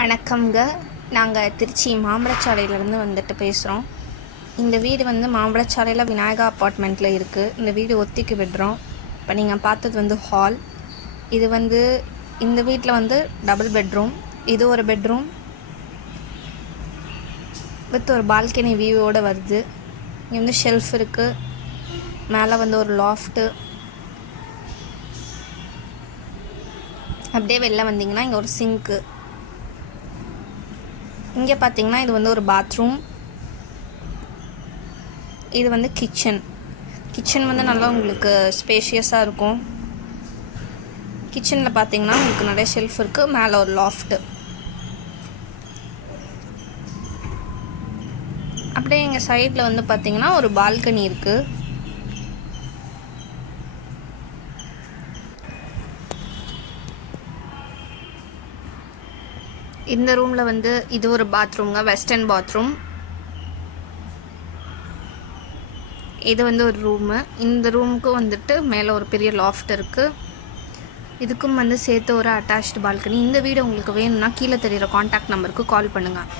வணக்கம்ங்க. நாங்கள் திருச்சி மாம்பழச்சாலையிலேருந்து வந்துட்டு பேசுகிறோம். இந்த வீடு வந்து மாம்பழச்சாலையில் விநாயகா அப்பார்ட்மெண்ட்டில் இருக்குது. இந்த வீடு ஒத்திக்கு விடுறோம். இப்போ நீங்கள் பார்த்தது வந்து ஹால். இது வந்து இந்த வீட்டில் வந்து டபுள் பெட்ரூம். இது ஒரு பெட்ரூம் வித் ஒரு பால்கனி வியூவோடு வருது. இங்கே வந்து ஷெல்ஃப் இருக்குது. மேலே வந்து ஒரு லாஃப்ட்டு. அப்படியே வெளில வந்தீங்கன்னா இங்கே ஒரு சிங்க்கு. இங்கே பார்த்தீங்கன்னா இது வந்து ஒரு பாத்ரூம். இது வந்து கிச்சன் வந்து நல்லா உங்களுக்கு ஸ்பேஷியஸாக இருக்கும். கிச்சனில் பார்த்தீங்கன்னா உங்களுக்கு நிறைய ஷெல்ஃப் இருக்குது. மேலே ஒரு லாஃப்ட்டு. அப்படியே எங்கள் சைடில் வந்து பார்த்தீங்கன்னா ஒரு பால்கனி இருக்குது. இந்த ரூமில் வந்து இது ஒரு பாத்ரூம்ங்க, வெஸ்டர்ன் பாத்ரூம். இது வந்து ஒரு ரூமு. இந்த ரூமுக்கும் வந்துட்டு மேலே ஒரு பெரிய லாஃப்ட் இருக்குது. இதுக்கும் வந்து சேர்த்து ஒரு அட்டாச்டு பால்கனி. இந்த வீடு உங்களுக்கு வேணும்னா கீழே தெரிகிற காண்டாக்ட் நம்பருக்கு கால் பண்ணுங்கள்.